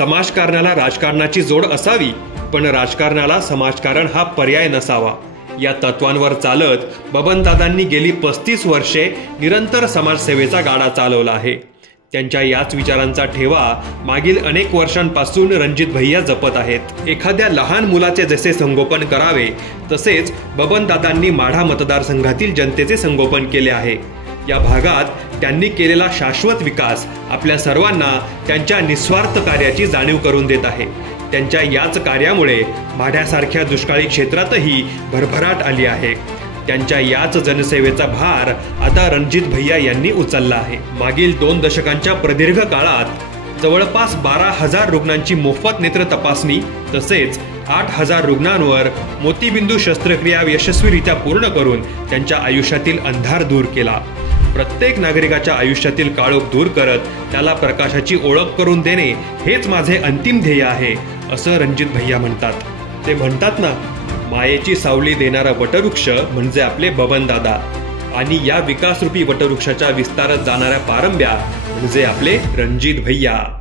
समाजकारणाला राजकारणाची जोड असावी, पण राजकारणाला समाजकारण हा पर्याय नसावा. या तत्वांवर चालत बबनदादांनी गेली 35 वर्षे निरंतर समाजसेवेचा गाडा चालवला आहे. त्यांच्या याच विचारांचा ठेवा मागील अनेक वर्षांपासून रणजित भैया जपत आहेत. एखाद्या लहान मुलाचे जसे संगोपन करावे तसेच बबनदादांनी माढा मतदारसंघातील जनतेचे संगोपन केले आहे. या भागात त्यांनी केलेला शाश्वत विकास आपल्या सर्वांना त्यांच्या निस्वार्थ कार्याची जाणीव करून देत आहे. त्यांच्या याच कार्यामुळे माढ्यासारख्या दुष्काळी क्षेत्रातही भरभराट आली आहे. त्यांच्या याच जनसेवेचा भार आता रणजित भैया यांनी उचलला आहे. मागील 2 दशकांच्या प्रदीर्घ काळात जवळपास 12,000 रुग्णांची मोफत नेत्र तपासणी तसेच 8,000 रुग्णांवर मोतीबिंदू शस्त्रक्रिया यशस्वीरित्या पूर्ण करून त्यांच्या आयुष्यातील अंधार दूर केला. प्रत्येक नागरिकाच्या आयुष्यातील काळोख दूर करत त्याला प्रकाशाची ओळख करून देणे हेच माझे अंतिम ध्येय आहे, असं रणजित भैया म्हणतात. ते म्हणतात ना, मायेची सावली देणारा वटवृक्ष म्हणजे आपले बबनदादा आणि या विकासरूपी वटवृक्षाच्या विस्तारात जाणाऱ्या पारंब्या म्हणजे आपले रणजित भैया.